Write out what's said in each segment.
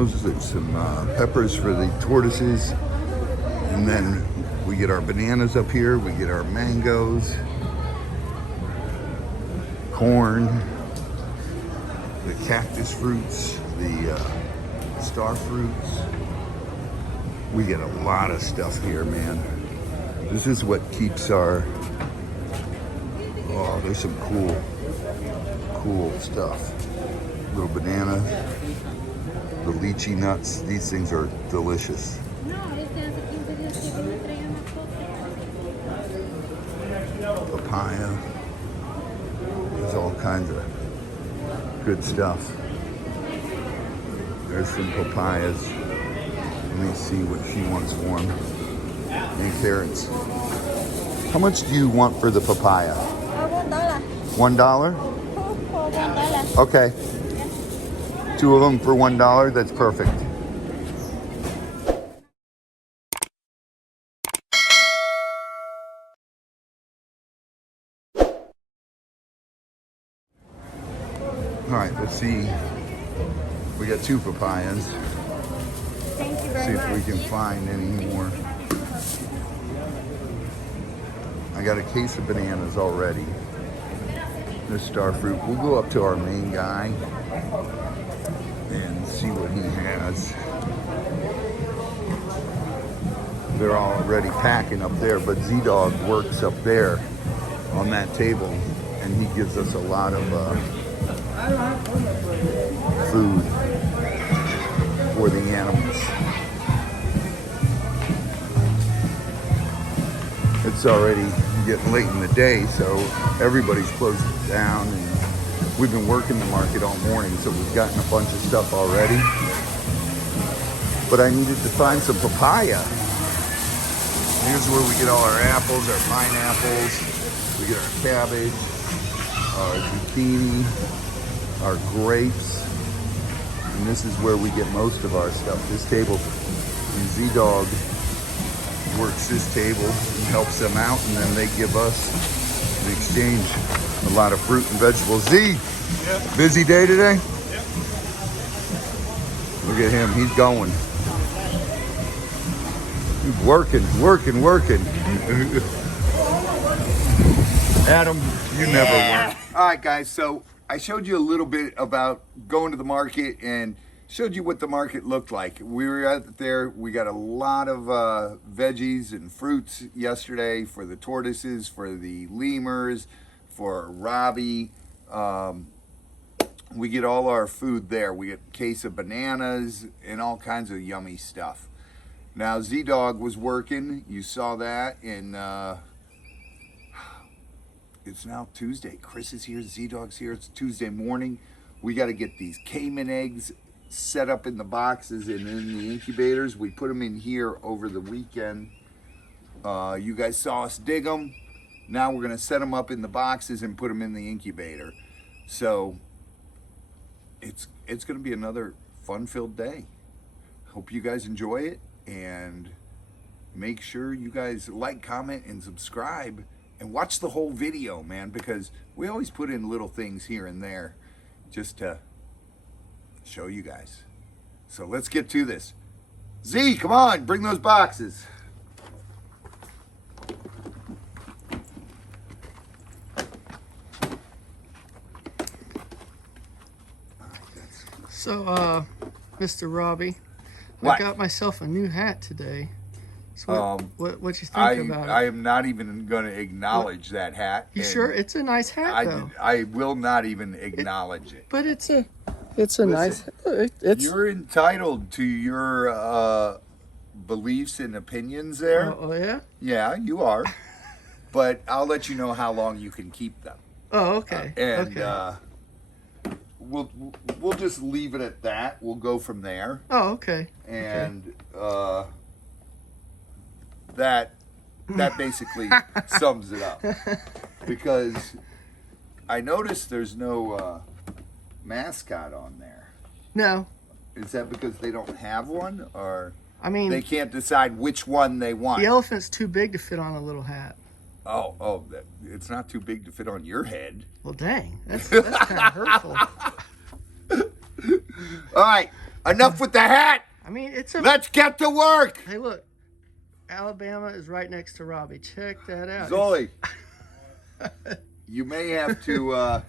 tomatoes. There's some peppers for the tortoises. And then we get our bananas up here. We get our mangoes, corn, the cactus fruits, the star fruits. We get a lot of stuff here, man. This is what keeps our, oh, there's some cool stuff. Little banana, the lychee nuts. These things are delicious. Papaya. There's all kinds of good stuff. There's some papayas. Let me see what she wants for them. And carrots. How much do you want for the papaya? $1. $1? For $1. Okay. 2 of them for $1. That's perfect. All right, let's see. We got 2 papayas. Thank you very much. See if we can find any more. I got a case of bananas already. This star fruit. We'll go up to our main guy and see what he has. They're already packing up there, but Z-Dog works up there on that table, and he gives us a lot of food for the animals. It's already getting late in the day, so everybody's closed down, and we've been working the market all morning, so we've gotten a bunch of stuff already. But I needed to find some papaya. Here's where we get all our apples, our pineapples, we get our cabbage, our zucchini, our grapes, and this is where we get most of our stuff. This table, and Z-Dog works this table and helps them out, and then they give us, in exchange, a lot of fruit and vegetables. Z, Yep. Busy day today? Yep. Look at him, he's going. He's working. Adam, you never work. All right, guys, so I showed you a little bit about going to the market and showed you what the market looked like. We were out there, we got a lot of veggies and fruits yesterday for the tortoises, for the lemurs, for Robbie. We get all our food there. We get a case of bananas and all kinds of yummy stuff. Now, Z-Dog was working, you saw that, and it's now Tuesday. Chris is here, Z-Dog's here, it's Tuesday morning. We gotta get these Cayman eggs set up in the boxes and in the incubators. We put them in here over the weekend. You guys saw us dig them. Now we're gonna set them up in the boxes and put them in the incubator. So it's gonna be another fun-filled day. Hope you guys enjoy it, and make sure you guys like, comment, and subscribe, and watch the whole video, man, because we always put in little things here and there just to show you guys. So let's get to this. Z, come on, bring those boxes. So, Mr. Robbie, What? I got myself a new hat today. So what you think about it? I am not even going to acknowledge that hat. You sure? It's a nice hat, though. I will not even acknowledge it. But it's a nice. It's You're entitled to your beliefs and opinions there. Oh yeah. Yeah, you are. But I'll let you know how long you can keep them. Oh okay. And we'll just leave it at that. We'll go from there. Oh okay. And that basically sums it up, because I noticed there's no mascot on there. No. Is that because they don't have one, or I mean they can't decide which one they want? the elephant's too big to fit on a little hat. Oh, it's not too big to fit on your head. Well, dang, that's kind of hurtful. All right, Enough with the hat. I mean, it's a. Let's get to work. Hey, look. Alabama is right next to Robbie. Check that out. Zoe, you may have to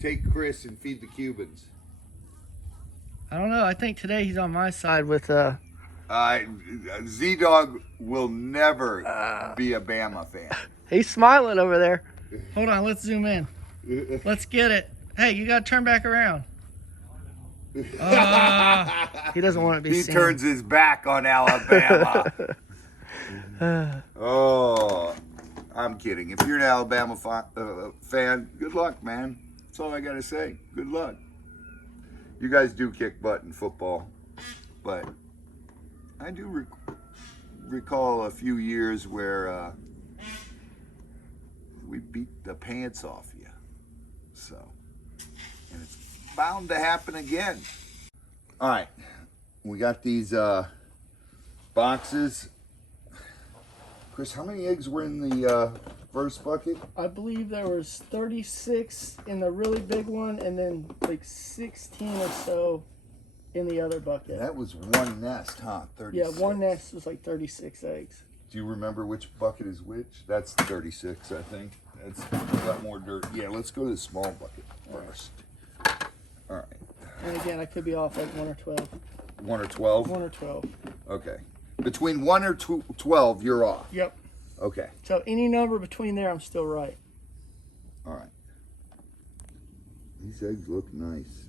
take Chris and feed the Cubans. I don't know. I think today he's on my side with Z-Dog will never be a Bama fan. He's smiling over there. Hold on, let's zoom in. Let's get it. Hey, you got to turn back around. He doesn't want to be seen. He turns his back on Alabama. Oh, I'm kidding. If you're an Alabama fan, good luck, man. That's all I got to say. Good luck. You guys do kick butt in football, but I do recall a few years where we beat the pants off you. So, and it's bound to happen again. All right, we got these boxes. Chris, how many eggs were in the first bucket? I believe there was 36 in the really big one, and then like 16 or so in the other bucket. That was one nest, huh? 36. Yeah, one nest was like 36 eggs. Do you remember which bucket is which? That's 36, I think. That's got more dirt. Yeah, let's go to the small bucket first. All right. And again, I could be off like 1 or 12. 1 or 12? 1 or 12. Okay. Between 1 or 12, you're off. Yep. Okay. So any number between there, I'm still right. All right. These eggs look nice.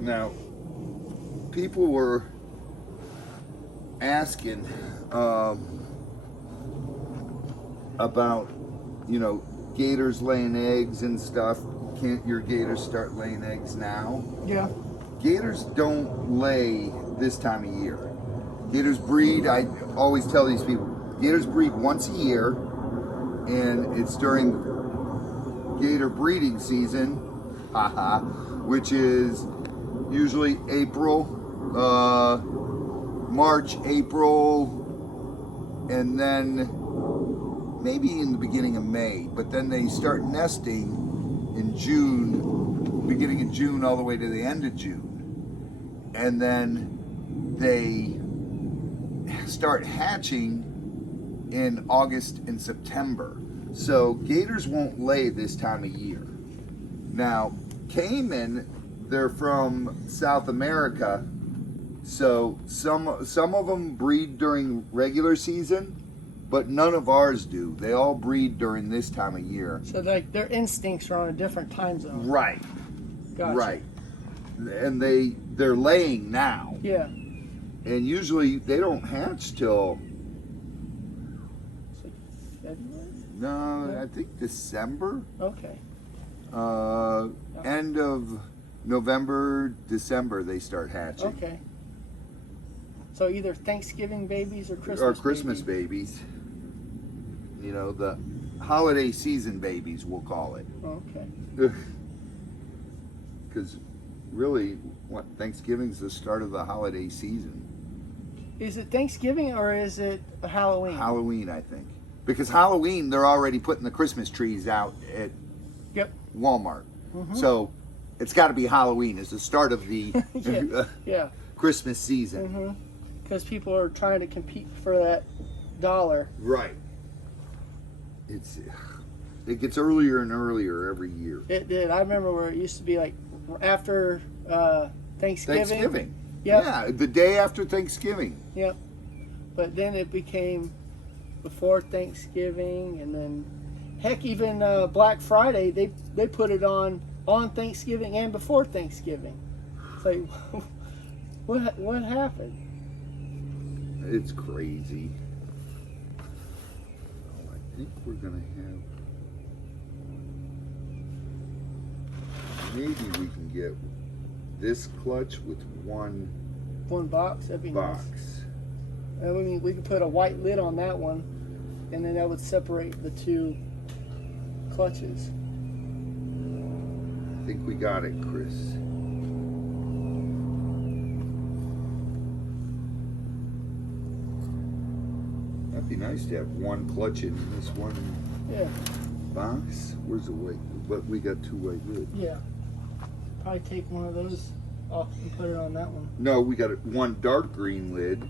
Now, people were asking about, you know, gators laying eggs and stuff. Can't your gators start laying eggs now? Yeah. Gators don't lay this time of year. Gators breed, I always tell these people, gators breed once a year, and it's during gator breeding season, which is usually April, March, April, and then maybe in the beginning of May, but then they start nesting in June, beginning of June all the way to the end of June. And then they start hatching in August and September. So gators won't lay this time of year. Now, caiman, they're from South America, so some of them breed during regular season, but none of ours do. They all breed during this time of year. So like their instincts are on a different time zone. Right. Gotcha. Right. And they're laying now. Yeah. And usually they don't hatch till It's like February? no, I think December. Okay. End of November, December they start hatching. Okay. So either Thanksgiving babies or Christmas babies. You know, the holiday season babies, we'll call it. Okay. Because really, Thanksgiving's the start of the holiday season. Is it Thanksgiving or is it Halloween? Halloween, I think. Because Halloween, they're already putting the Christmas trees out at Walmart. Mm-hmm. So it's got to be Halloween as the start of the yeah. Christmas season. Mm-hmm. Because people are trying to compete for that dollar. Right. It gets earlier and earlier every year. It did. I remember where it used to be like after Thanksgiving. Thanksgiving. Yep. Yeah, the day after Thanksgiving. Yep. But then it became before Thanksgiving, and then heck, even Black Friday, they put it on Thanksgiving and before Thanksgiving. It's like, what happened? It's crazy. Oh, I think we're gonna have. Maybe we can get this clutch with one box. That'd be box. nice. I mean, we could put a white lid on that one, and then that would separate the two clutches. I think we got it, Chris. Be nice to have one clutch in this one Yeah. box. Where's the white? But we got two white lids. Yeah. Probably take one of those off and put it on that one. No, we got one dark green lid,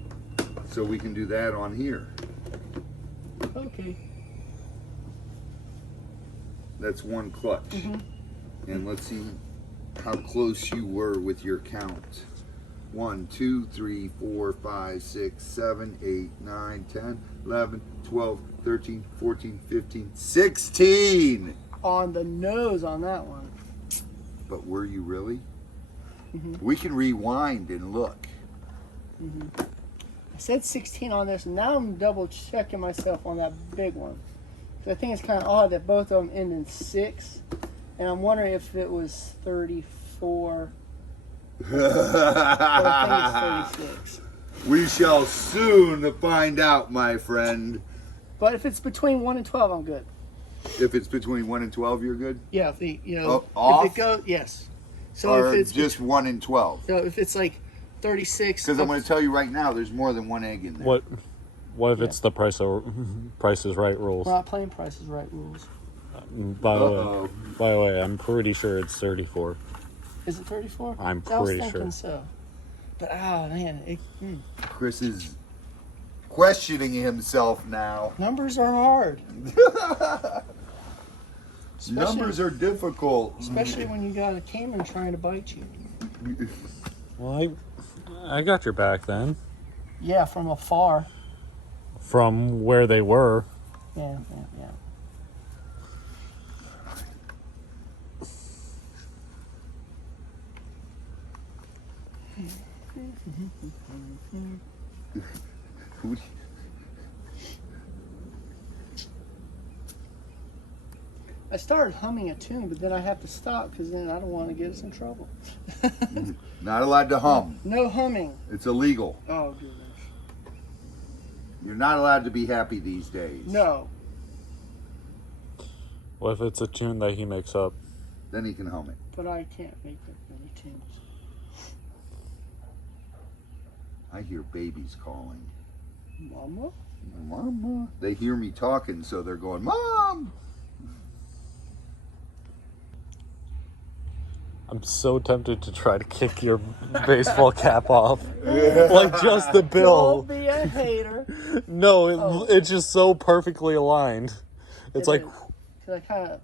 so we can do that on here. Okay. That's one clutch. Mhm. And let's see how close you were with your count. 1, 2, 3, 4, 5, 6, 7, 8, 9, 10, 11, 12, 13, 14, 15, 16! On the nose on that one. But were you really? Mhm. We can rewind and look. Mhm. I said 16 on this, and now I'm double checking myself on that big one. 'Cause I think it's kind of odd that both of them end in 6, and I'm wondering if it was 34. But I think it's 36. We shall soon find out, my friend. But if it's between 1 and 12, I'm good. If it's between 1 and 12, you're good? Yeah, if off? if it goes, yes. So Or if it's just 1 and 12? so if it's like 36, Because I'm going to tell you right now, there's more than one egg in there. What if Yeah. it's the Price is Right rules? we're not playing Price is Right rules. By the way, I'm pretty sure it's 34. Is it 34? I'm I was pretty thinking sure. so. But man, Chris is questioning himself now. numbers are hard. Numbers are difficult. Especially when you got a caiman trying to bite you. Well, I got your back then. Yeah, from afar. From where they were. Yeah. I started humming a tune, but then I have to stop because then I don't want to get us in trouble. Not allowed to hum. No humming. It's illegal. Oh, goodness. You're not allowed to be happy these days. No. What if it's a tune that he makes up? Then he can hum it. But I can't make that many tunes. I hear babies calling. Mama? Mama. They hear me talking, so they're going, Mom! I'm so tempted to try to kick your baseball cap off. Like just the bill. Don't be a hater. No, it's just so perfectly aligned. It's like, Because I kind of,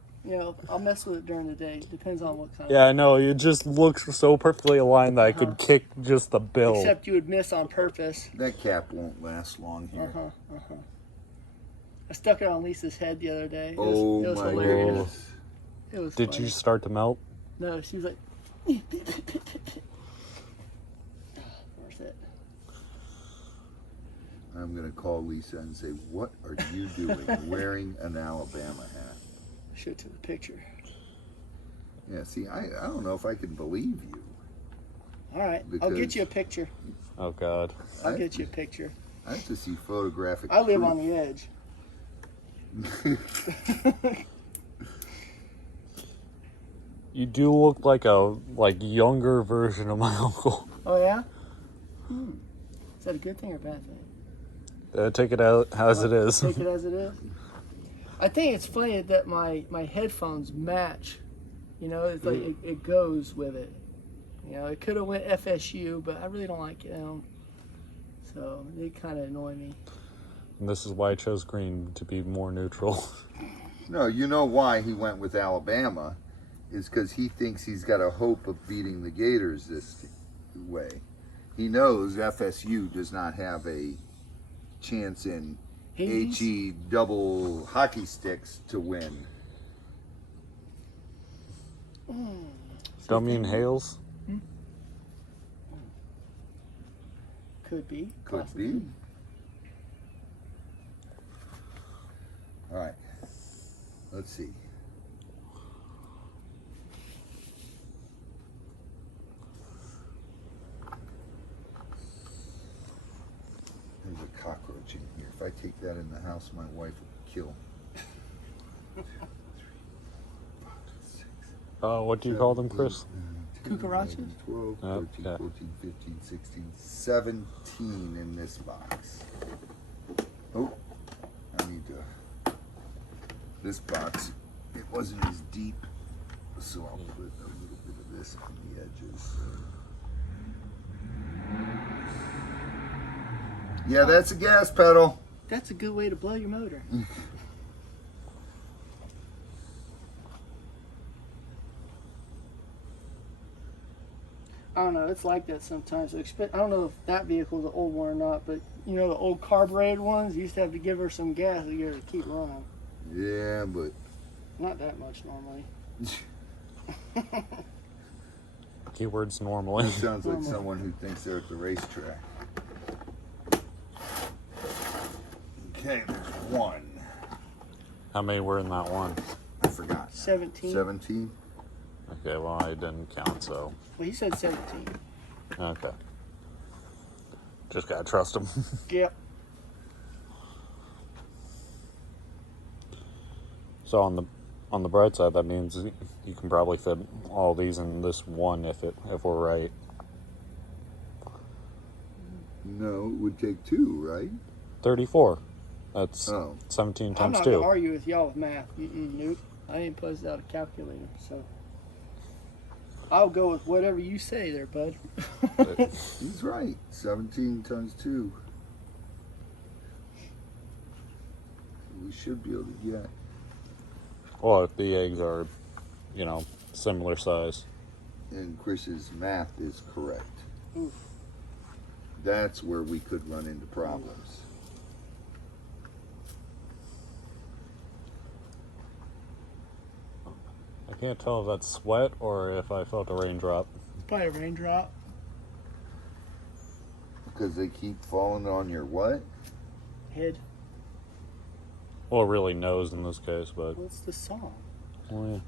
I'll mess with it during the day. Depends on what kind yeah, I know. It just looks so perfectly aligned that I could kick just the bill. Except you would miss on purpose. That cap won't last long here. I stuck it on Lisa's head the other day. It was My hilarious. goodness. It was Did funny. you start to melt? No, she was like, worth it. I'm going to call Lisa and say, what are you doing wearing an Alabama hat? I should have took a picture. Yeah, see, I don't know if I can believe you. All right, I'll get you a picture. Oh, God. I'll get you a picture. I have to see photographic I live proof. on the edge. You do look like a younger version of my uncle. Oh, yeah? Is that a good thing or a bad thing? Take it out as it is. Take it as it is. I think it's funny that my headphones match. It's like it goes with it. It could have went FSU, but I really don't like them. So they kind of annoy me. And this is why I chose green, to be more neutral. No, you know why he went with Alabama is because he thinks he's got a hope of beating the Gators this way. He knows FSU does not have a chance in Hades? HE double hockey sticks to win. Don't mean Hales? Could be. Could possibly. be. All right. Let's see. There's a cockroach in here. If I take that in the house, my wife will kill. What do you call them, Chris? Cucarachas? 12, Oh, 13, yeah. 14, 15, 16, 17 in this box. Oh, this box, it wasn't as deep, so I'll put a little bit of this on the edges. Yeah, that's a gas pedal. That's a good way to blow your motor. I don't know. It's like that sometimes. I don't know if that vehicle's the old one or not, but you know the old carbureted ones. You used to have to give her some gas to get her to keep running. Yeah, but Not that much normally. Keywords normally. that sounds like someone who thinks they're at the racetrack. Okay, there's one. How many were in that one? I forgot. 17. 17? Okay, well, I didn't count, so. Well, he said 17. Okay. Just gotta trust him. Yep. So on the bright side, that means you can probably fit all these in this one if we're right. No, it would take two, right? 34. That's Oh. 17 I'm times not 2. gonna argue with y'all with math. Nope. I ain't puzzled out a calculator, so I'll go with whatever you say there, bud. He's right. 17 times 2. We should be able to get. Well, if the eggs are, similar size. And Chris's math is correct. Oof. That's where we could run into problems. I can't tell if that's sweat or if I felt a raindrop. It's probably a raindrop. Because they keep falling on your what? Head. Well, really nose in this case, but. What's the song? Well,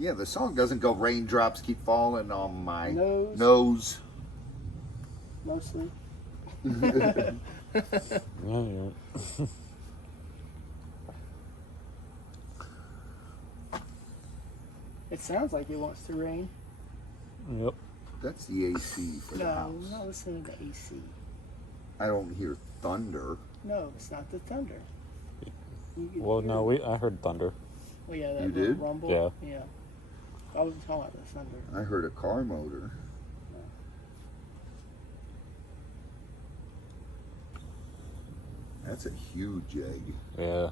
Yeah, the song doesn't go raindrops keep falling on my Nose. nose. Mostly. yeah. It sounds like it wants to rain. Yep. That's the AC for the No, house. I'm not listening to AC. I don't hear thunder. No, it's not the thunder. You can Well, hear no, it. I heard thunder. Well, yeah, that You little did? rumble. Yeah. Yeah. I wasn't talking about the thunder. I heard a car motor. That's a huge egg. Yeah.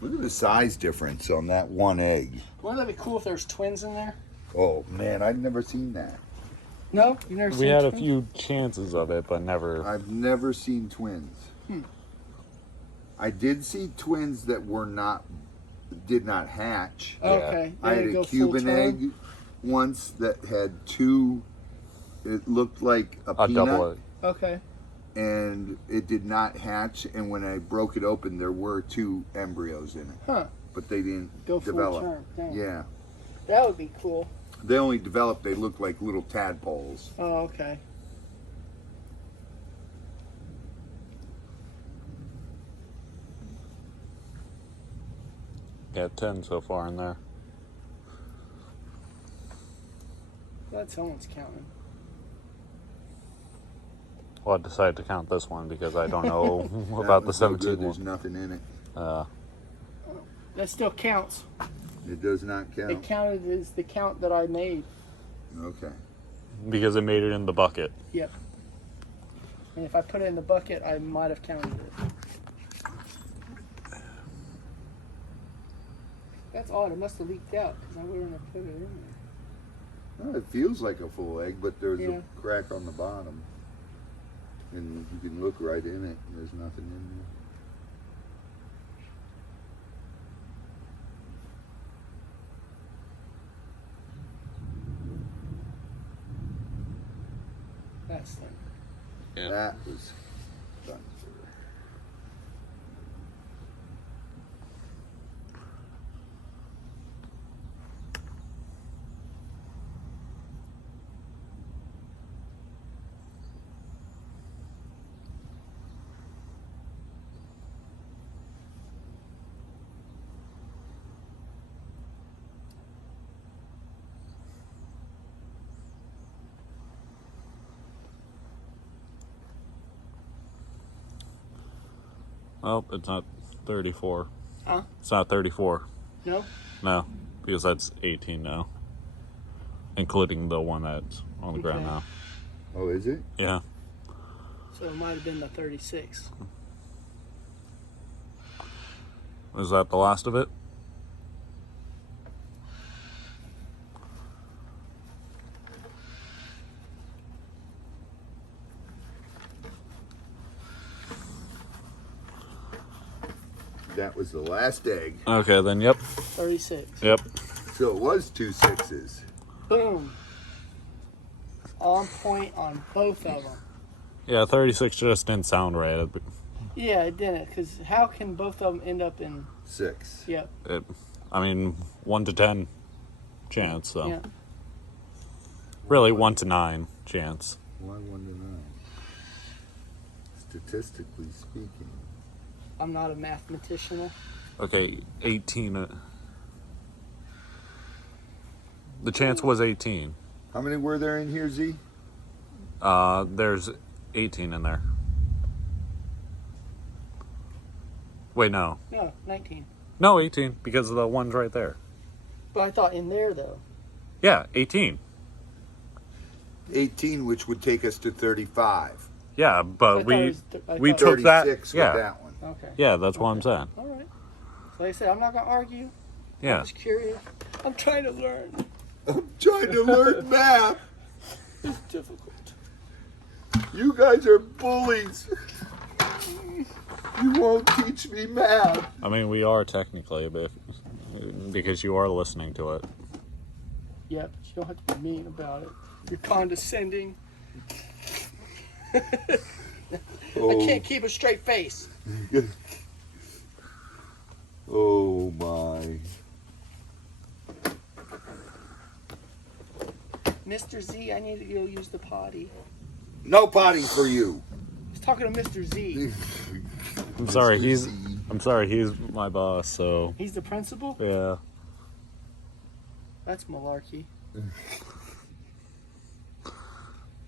Look at the size difference on that one egg. Wouldn't that be cool if there's twins in there? Oh man, I've never seen that. No, you never seen We had a twins? few chances of it, but never. I've never seen twins. I did see twins that did not hatch. Okay. I They had go a full Cuban term? egg once that had two. It looked like a A peanut, double egg. Okay. and it did not hatch. And when I broke it open, there were two embryos in it, Huh. but they didn't Go full develop. term. Dang. Yeah, That would be cool. they only developed. They looked like little tadpoles. Oh, okay. Got 10 so far in there. Glad someone's counting. Well, I decided to count this one because I don't know about the That was no 17 good. There's one. nothing in it. That still counts. It does not It count. counted as the count that I made. Okay. Because it made it in the bucket. Yep. And if I put it in the bucket, I might have counted it. That's odd. It must have leaked out because I wouldn't have put it in there. Well, it feels like a full egg, but there's Yeah. a crack on the bottom. And you can look right in it, and there's nothing in there. That's thing. Yeah. That was thunder. Well, it's not 34. Huh? It's not 34. No? No, because that's 18 now, including the one that's on the ground Okay. now. Oh, is it? Yeah. So it might have been the 36. Is that the last of it? That was the last egg. Okay, then yep. 36. Yep. So it was 2 6s. Boom. On point on both of them. Yeah, 36 just didn't sound right. Yeah, it didn't. Because how can both of them end up in... 6. Yep. I mean, 1 to 10 chance, so. Yeah. Really, 1 to 9 chance. Why 1 to 9? Statistically speaking. I'm not a mathematician. Okay, 18. The chance was 18. How many were there in here, Z? There's 18 in there. Wait, no. No, 19. No, 18, because the one's right there. But I thought in there, though. Yeah, 18. 18, which would take us to 35. Yeah, but I we thought- took that. 36 Yeah, with that one. Okay. yeah, that's what I'm saying. All right. So like I said, I'm not going to argue. Yeah. I'm just curious. I'm trying to learn. I'm trying to learn math. It's difficult. You guys are bullies. You won't teach me math. I mean, we are technically, but because you are listening to it. Yeah, but you don't have to be mean about it. You're condescending. I can't keep a straight face. Oh my. Mr. Z, I need to go use the potty. No potty for you. I was talking to Mr. Z. I'm sorry, Mr. he's Z. I'm sorry, he's my boss, so He's the principal? yeah. That's malarkey.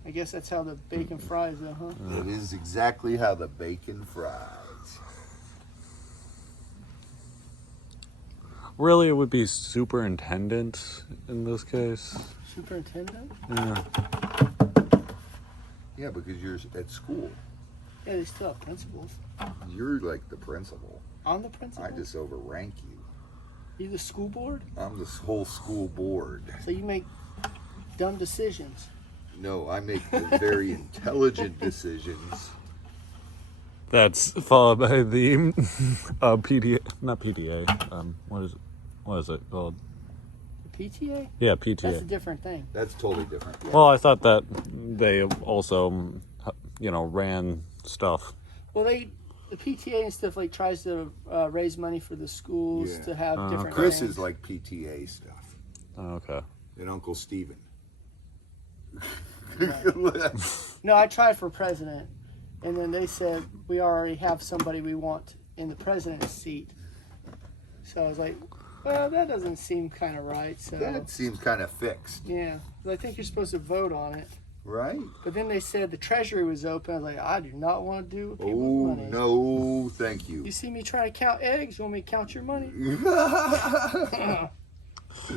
I guess that's how the bacon fries, though, huh? It is exactly how the bacon fries. Really, it would be superintendent in this case. Superintendent? Yeah. Yeah, because you're at school. Yeah, they still have principals. You're like the principal. I'm the principal? I just overrank you. You the school board? I'm the whole school board. So you make dumb decisions. No, I make the very intelligent decisions. That's followed by the PTA, not PTA. What is it called? The PTA? Yeah, That's a PTA. different thing. That's totally different. Well, I thought that they also, ran stuff. Well, the PTA and stuff like tries to raise money for the schools Yeah. to have different Chris things. is like PTA stuff. Oh, okay. And Uncle Steven. No, I tried for president, and then they said we already have somebody we want in the president's seat. So I was like, well, that doesn't seem kind of right. So That seems kind of fixed, yeah, I think you're supposed to vote on it. right? But then they said the treasury was open. I was like, I do not want to do with people's Oh, money. no, thank you. You see me trying to count eggs? You want me to count your money?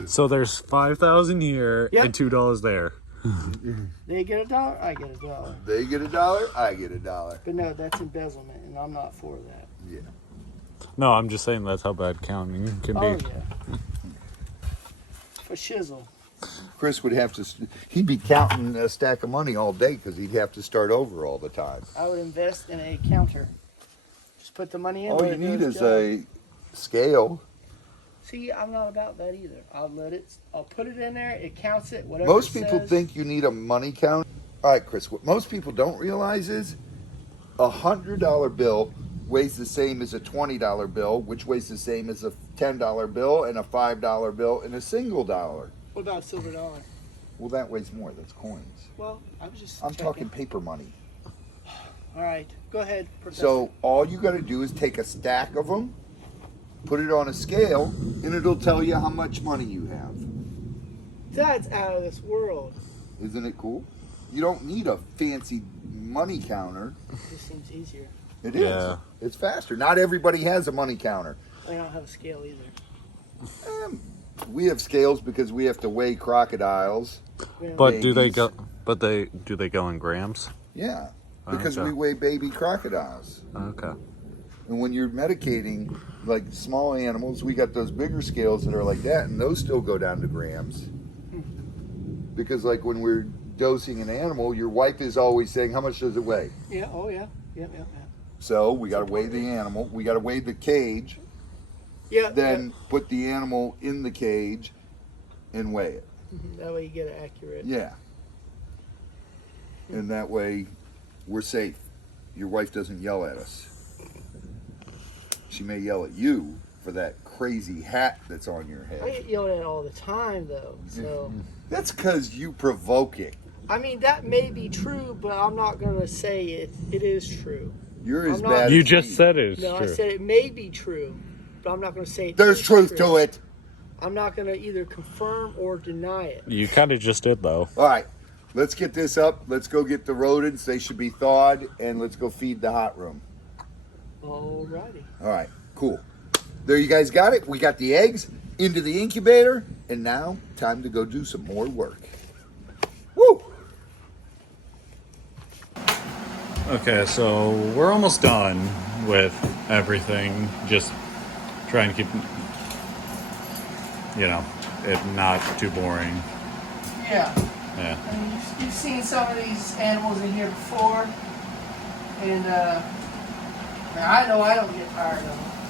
So there's 5,000 here Yep. and $2 there. They get $1, I get $1. They get $1, I get $1. But no, that's embezzlement, and I'm not for that. Yeah. No, I'm just saying that's how bad counting can Oh be. yeah. For shizzle. Chris would have to, he'd be counting a stack of money all day because he'd have to start over all the time. I would invest in a counter. Just put the money in. All let you it need go, is go. a scale. See, I'm not about that either. I'll put it in there. It counts it. Whatever. Most it people says. think you need a money count. All right, Chris, what most people don't realize is $100 bill weighs the same as a $20 bill, which weighs the same as a $10 bill and a $5 bill and a single dollar. What about silver dollar? Well, that weighs more. That's coins. Well, I was just. I'm checking. talking paper money. All right, go ahead, Professor. So all you got to do is take a stack of them, put it on a scale, and it'll tell you how much money you have. That's out of this world. Isn't it cool? You don't need a fancy money counter. This seems easier. It is. Yeah. It's faster. Not everybody has a money counter. I don't have a scale either. We have scales because we have to weigh crocodiles. But do they Babies. go? But do they go in grams? Yeah, because Okay. we weigh baby crocodiles. Okay. And when you're medicating like small animals, we got those bigger scales that are like that, and those still go down to grams. Because like when we're dosing an animal, your wife is always saying, "How much does it weigh?" Yeah. Oh yeah. Yeah. So we got to weigh the animal. We got to weigh the cage. Yeah. Then put the animal in the cage and weigh it. That way you get it accurate. Yeah. And that way we're safe. Your wife doesn't yell at us. She may yell at you for that crazy hat that's on your I head. get yelled at all the time though. So That's because you provoke it. I mean that may be true, but I'm not gonna say it is true. You're as I'm not- bad You as just me. said it. No, True. I said it may be true, but I'm not gonna say it There's is truth true. to it. I'm not gonna either confirm or deny it. You kind of just did though. All right. Let's get this up. Let's go get the rodents. They should be thawed. And let's go feed the hot room. Alrighty. All right. Cool. There you guys got it. We got the eggs into the incubator. And now, time to go do some more work. Woo! Okay, so we're almost done with everything. Just trying to keep, it not too boring. Yeah. Yeah. I mean, you've seen some of these animals in here before, and I know I don't get tired of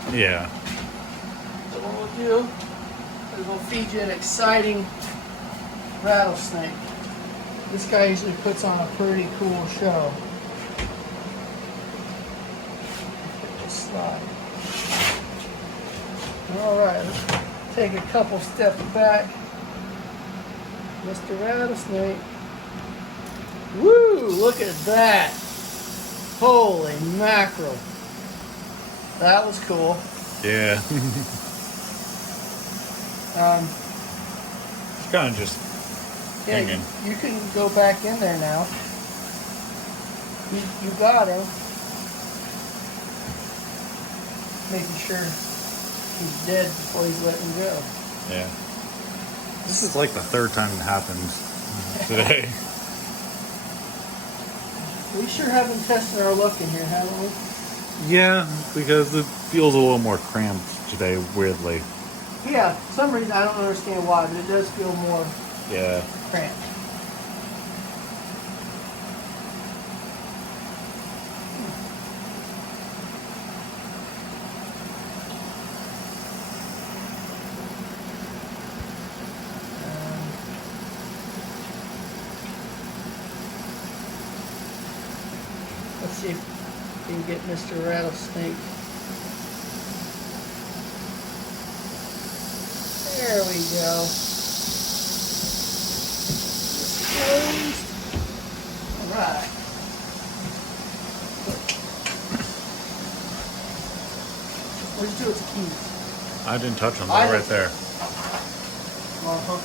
them. Yeah. So what we'll do is we'll feed you an exciting rattlesnake. This guy usually puts on a pretty cool show. Slide. All right, let's take a couple steps back. Mr. Rattlesnake. Woo! Look at that. Holy mackerel. That was cool. Yeah. Um, It's kind of just yeah, hanging. you can go back in there now. You got him. Making sure he's dead before he's letting go. Yeah. This is like the third time it happened today. We sure have been testing our luck in here, haven't we? Yeah, because it feels a little more cramped today, weirdly. Yeah, for some reason I don't understand why, but it does feel more Yeah. cramped. Let's see if we can get Mr. Rattlesnake. There we go. Closed. All right. Where'd you do its keys? I didn't touch them. I They're right didn't- there. Uh-huh.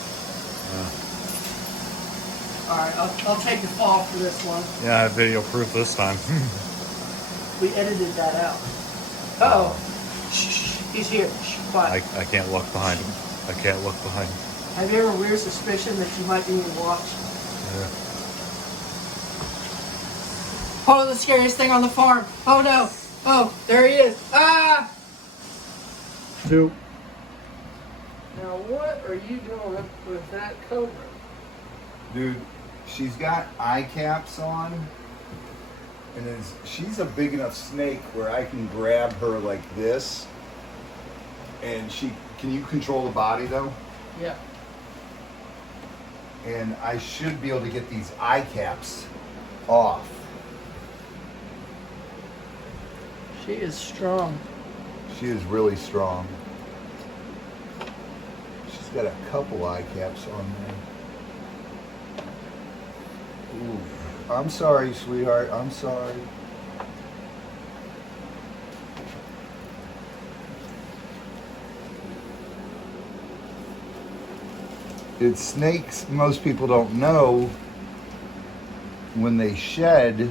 All right, I'll take the fall for this one. Yeah, I have video proof this time. We edited that out. Uh-oh. Shh, he's here. Shh, quiet. I can't look behind him. I can't look behind him. Have you ever a weird suspicion that you might be being watched? Yeah. Oh, the scariest thing on the farm. Oh no. Oh, there he is. Ah! Two. Now what are you doing with that cobra? Dude, she's got eye caps on. And she's a big enough snake where I can grab her like this. And can you control the body though? Yeah. And I should be able to get these eye caps off. She is strong. She is really strong. She's got a couple eye caps on there. Ooh. I'm sorry, sweetheart. I'm sorry. It's snakes. Most people don't know when they shed,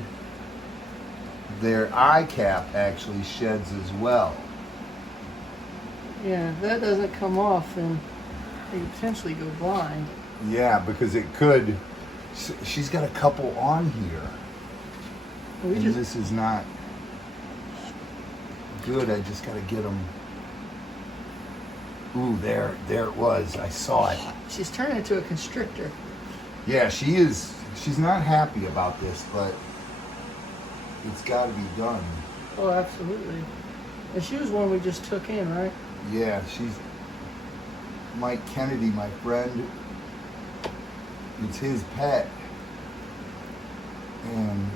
their eye cap actually sheds as well. Yeah, if that doesn't come off, then they could potentially go blind. Yeah, because it could. She's got a couple on here. And this is not good. I just got to get them. Ooh, there it was. I saw it. She's turning into a constrictor. Yeah, she is. She's not happy about this, but it's got to be done. Oh, absolutely. And she was one we just took in, right? Yeah, she's Mike Kennedy, my friend. It's his pet. And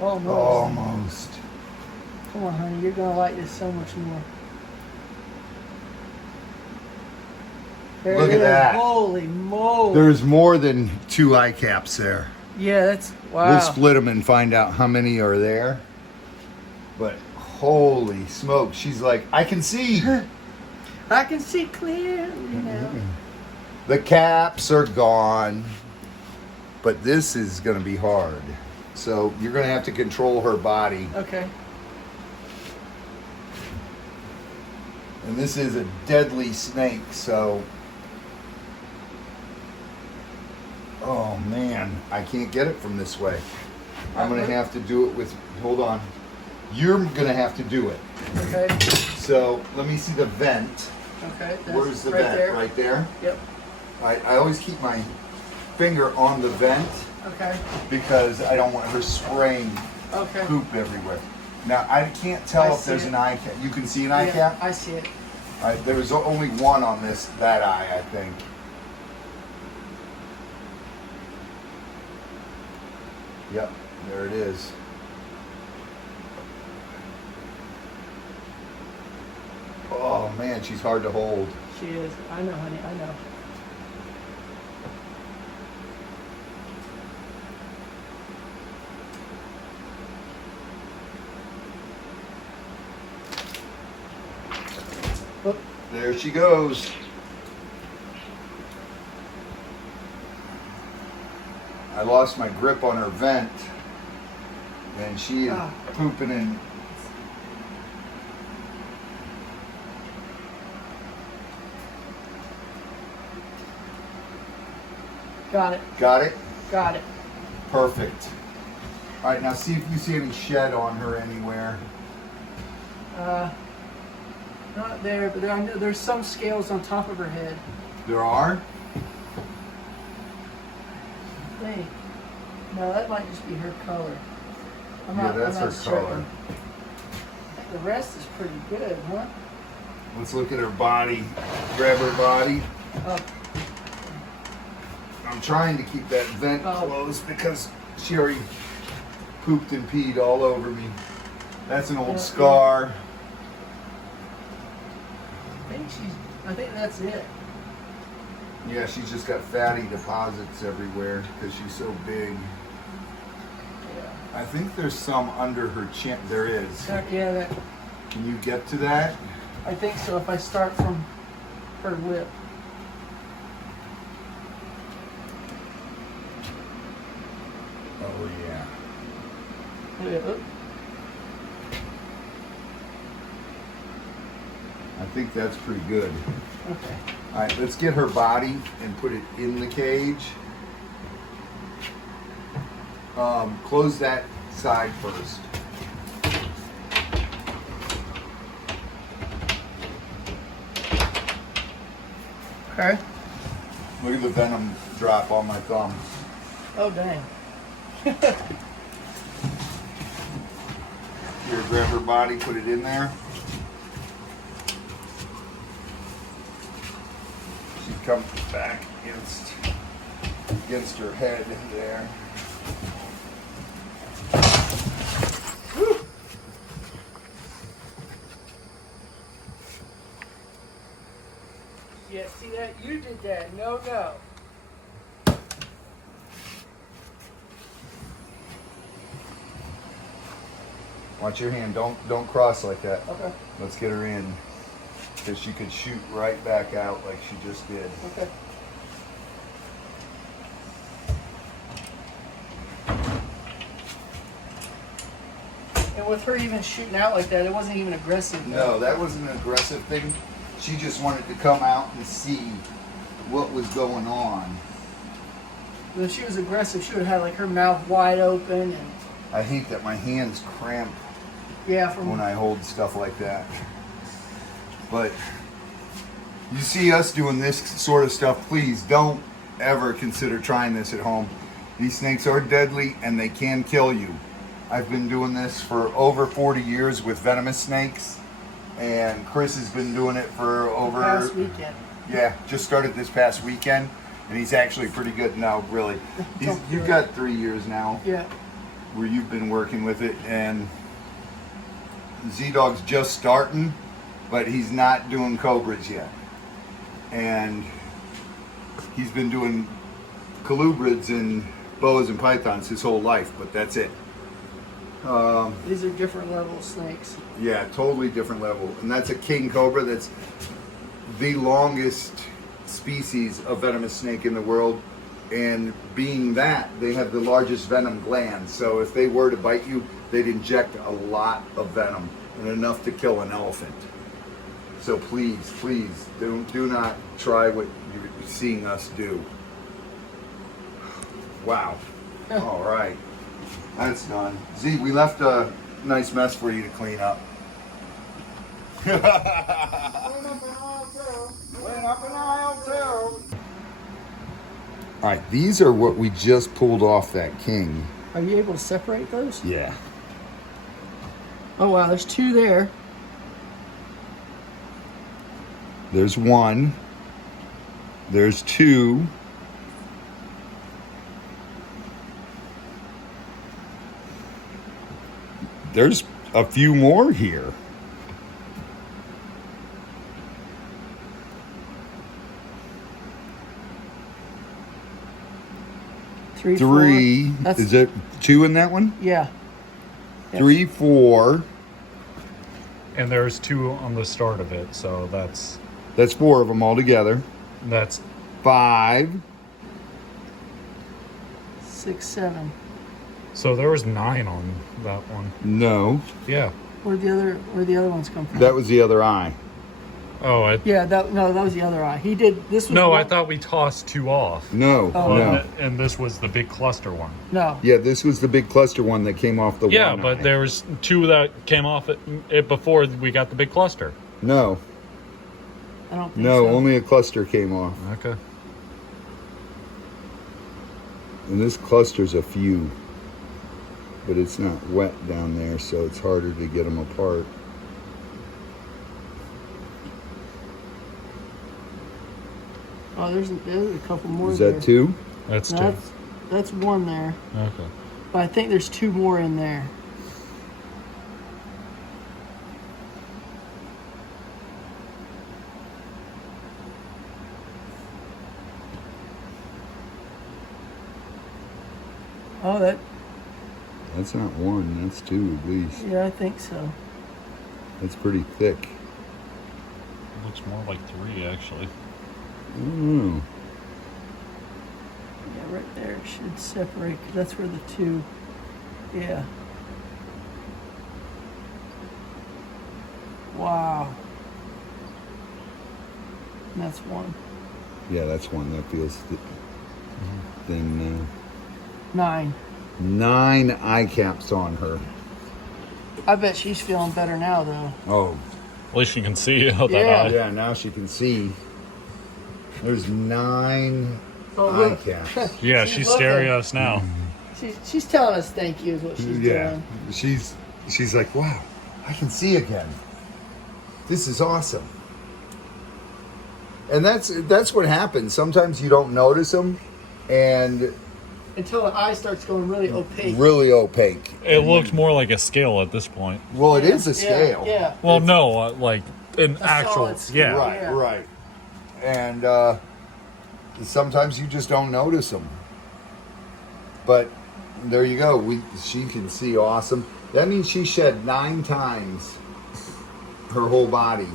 almost. Come on, honey. You're going to like this so much more. There Look it at is. that. Holy moly. There's more than 2 eye caps there. Yeah, that's, wow. We'll split them and find out how many are there. But holy smoke, she's like, I can see. I can see clearly now. The caps are gone. But this is going to be hard. So you're going to have to control her body. Okay. And this is a deadly snake, so... Oh man, I can't get it from this way. I'm going to have to do it with... Hold on. You're going to have to do it. Okay. So let me see the vent. Okay. Where's the right vent? there. Right there? Yep. I always keep my finger on the vent Okay. because I don't want her spraying Okay. poop everywhere. Now, I can't tell I if there's see an it. eye cap. You can see an eye Yeah, cap? I see it. There was only one on that eye, I think. Yep, there it is. Oh man, she's hard to hold. She is. I know, honey. I know. Oop. There she goes. I lost my grip on her vent, and she is pooping in. Got it. Got it? Got it. Perfect. All right, now see if you see any shed on her anywhere. Not there, but there's some scales on top of her head. There are? Hey, no, that might just be her color. Yeah, that's I'm not her certain. color. I think the rest is pretty good, huh? Let's look at her body. Grab her body. Oh, I'm trying to keep that vent Oh. closed because she already pooped and peed all over me. That's an old scar. I think that's it. Yeah, she's just got fatty deposits everywhere because she's so big. Yeah. I think there's some under her chin. There is. Yeah, that, Can you get to that? I think so. If I start from her lip. Oh yeah. Yeah. I think that's pretty good. Okay. All right, let's get her body and put it in the cage. Close that side first. Okay. Look at the venom drop on my thumb. Oh, dang. Here, grab her body, put it in there. She comes back against her head there. Whew. Yeah, see that? You did that. No. Watch your hand. Don't cross like that. Okay. Let's get her in, because she could shoot right back out like she just did. Okay. And with her even shooting out like that, it wasn't even aggressive. No, that wasn't an aggressive thing. She just wanted to come out and see what was going on. But if she was aggressive, she would have had like her mouth wide open and I hate that my hands cramp yeah, when I hold stuff like that. But you see us doing this sort of stuff, please don't ever consider trying this at home. These snakes are deadly and they can kill you. I've been doing this for over 40 years with venomous snakes, and Chris has been doing it for over... past weekend. Yeah, just started this past weekend, and he's actually pretty good now, really. You've got 3 years now. Yeah. Where you've been working with it, and Z-Dog's just starting, but he's not doing cobras yet. And he's been doing colubrids and boas and pythons his whole life, but that's it. These are different level snakes. Yeah, totally different level. And that's a king cobra. That's the longest species of venomous snake in the world. And being that, they have the largest venom glands. So if they were to bite you, they'd inject a lot of venom and enough to kill an elephant. So please, please, do not try what you're seeing us do. Wow. All right. That's done. Z, we left a nice mess for you to clean up. All right, these are what we just pulled off that king. Are you able to separate those? Yeah. Oh wow, there's two there. There's one. There's two. There's a few more here. Three. Four. Is it two in that one? Yeah. 3, 4. And there's 2 on the start of it, so that's 4 of them all together. 5. 6, 7. so there was 9 on that one. No, Yeah. Where the other ones come from? that was the other eye. Oh, Yeah, that was the other eye. He did this was no, one- I thought we tossed 2 off. No, Oh. no. And this was the big cluster one. No. Yeah, this was the big cluster one that came off the Yeah, one but eye. there was 2 that came off it before we got the big cluster. No, I don't think no, so. only a cluster came off. Okay. And this cluster's a few, but it's not wet down there, so it's harder to get them apart. Oh, there's a couple more Is there. that 2? That's 2. No, that's one there. Okay. But I think there's 2 more in there. Oh, That's not 1, that's 2 at least. yeah, I think so. That's pretty thick. Looks more like 3, actually. I don't know. Yeah, right there it should separate, 'cause that's where the 2, yeah. Wow. And that's 1. Yeah, that's 1 that feels thin. 9. 9 eye caps on her. I bet she's feeling better now, though. Oh, At least you can see out that Yeah. eye. yeah, now she can see. There's 9 Oh, eye look. caps. Yeah, she's staring at us now. She's telling us thank you is what she's Yeah, doing. she's like, wow, I can see again. This is awesome. And that's what happens. Sometimes you don't notice them, and Until the eye starts going really opaque. really opaque. It looks more like a scale at this point. Well, it is a Yeah, scale. Yeah. Well, no, like an A actual. solid scale. Yeah. Right, Yeah. right. And sometimes you just don't notice them. But there you go. She can see awesome. That means she shed 9 times her whole body.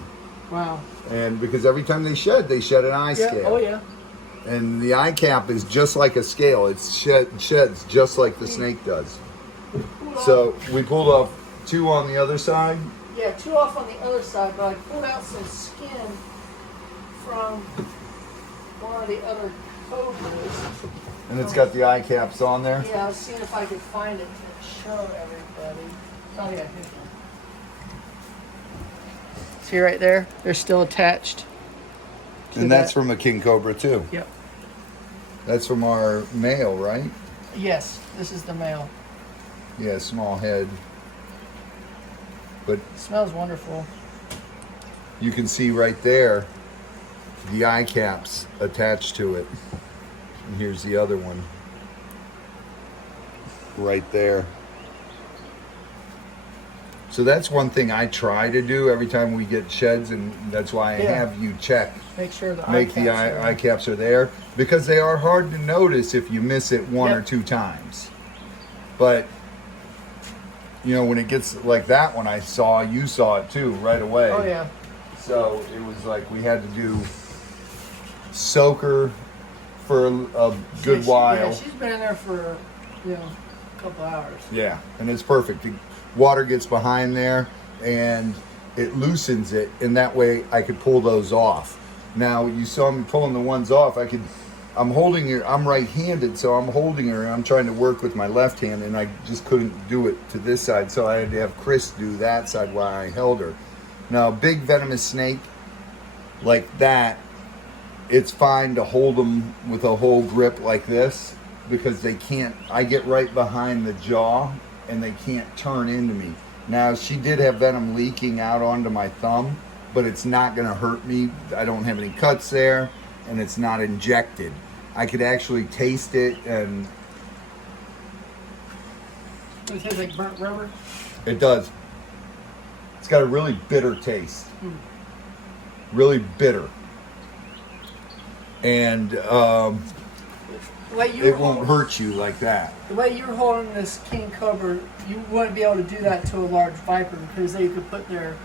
Wow. And because every time they shed an eye Yeah. scale. Oh, yeah. And the eye cap is just like a scale. It sheds just like the snake does. So we pulled off 2 on the other side. Yeah, 2 off on the other side, but I pulled out some skin from one of the other cobras. And it's got the eye caps on there. Yeah, I was seeing if I could find it to show everybody. Oh yeah, here's one. See right there? They're still attached. And that's from a king cobra too. Yep. That's from our male, right? Yes, this is the male. Yeah, small head. But It smells wonderful. you can see right there the eye caps attached to it. And here's the other one. Right there. So that's one thing I try to do every time we get sheds, and that's why I have you check. Make sure the Make the eye caps are there, because they are hard to notice if you miss it 1 or 2 times. But you know, when it gets like that one, you saw it too right away. Oh yeah. So it was like we had to do soak her for a good while. Yeah, she's been in there for a couple hours. Yeah, and it's perfect. The water gets behind there and it loosens it, and that way I could pull those off. Now you saw me pulling the ones off. I'm holding her. I'm right-handed, so I'm holding her and I'm trying to work with my left hand, and I just couldn't do it to this side, so I had to have Chris do that side while I held her. Now, a big venomous snake like that, it's fine to hold them with a whole grip like this, because they can't, I get right behind the jaw and they can't turn into me. Now, she did have venom leaking out onto my thumb, but it's not gonna hurt me. I don't have any cuts there, and it's not injected. I could actually taste it, and It tastes like burnt rubber. it does. It's got a really bitter taste. Really bitter. And The way it won't hurt you like that. The way you're holding this king cobra, you wouldn't be able to do that to a large viper, because they could put their.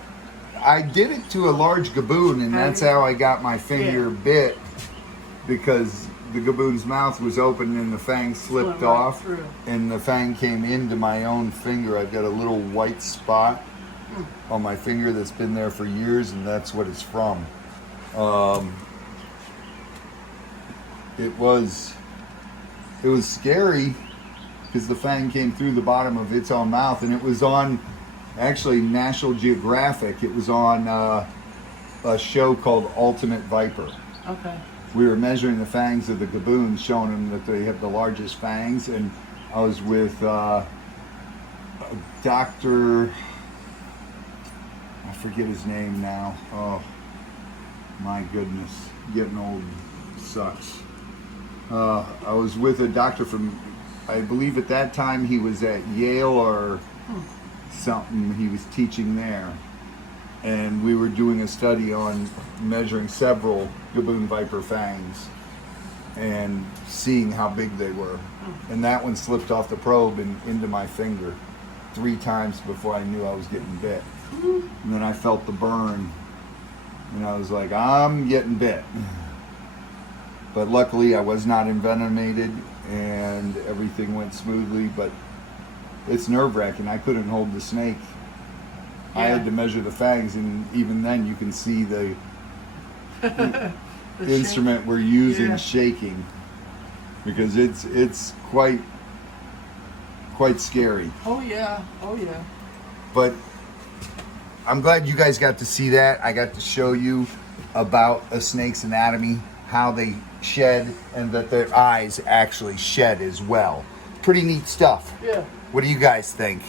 I did it to a large gaboon, and that's how I got my finger bit, because the gaboon's mouth was open and the fang slipped off, and the fang came into my own finger. I've got a little white spot on my finger that's been there for years, and that's what it's from. It was scary, because the fang came through the bottom of its own mouth, and it was on actually National Geographic. It was on a show called Ultimate Viper. Okay. We were measuring the fangs of the gaboons, showing them that they have the largest fangs, and I was with a doctor, I forget his name now. Oh my goodness, getting old sucks. I was with a doctor from, I believe at that time he was at Yale or something. He was teaching there, and we were doing a study on measuring several gaboon viper fangs and seeing how big they were. And that one slipped off the probe and into my finger 3 times before I knew I was getting bit. And then I felt the burn, and I was like, I'm getting bit. But luckily I was not envenomated and everything went smoothly, but it's nerve-wracking. I couldn't hold the snake. I had to measure the fangs, and even then you can see the instrument we're using shaking, because it's quite scary. Oh yeah, oh yeah. But I'm glad you guys got to see that. I got to show you about a snake's anatomy, how they shed, and that their eyes actually shed as well. Pretty neat stuff. Yeah. What do you guys think?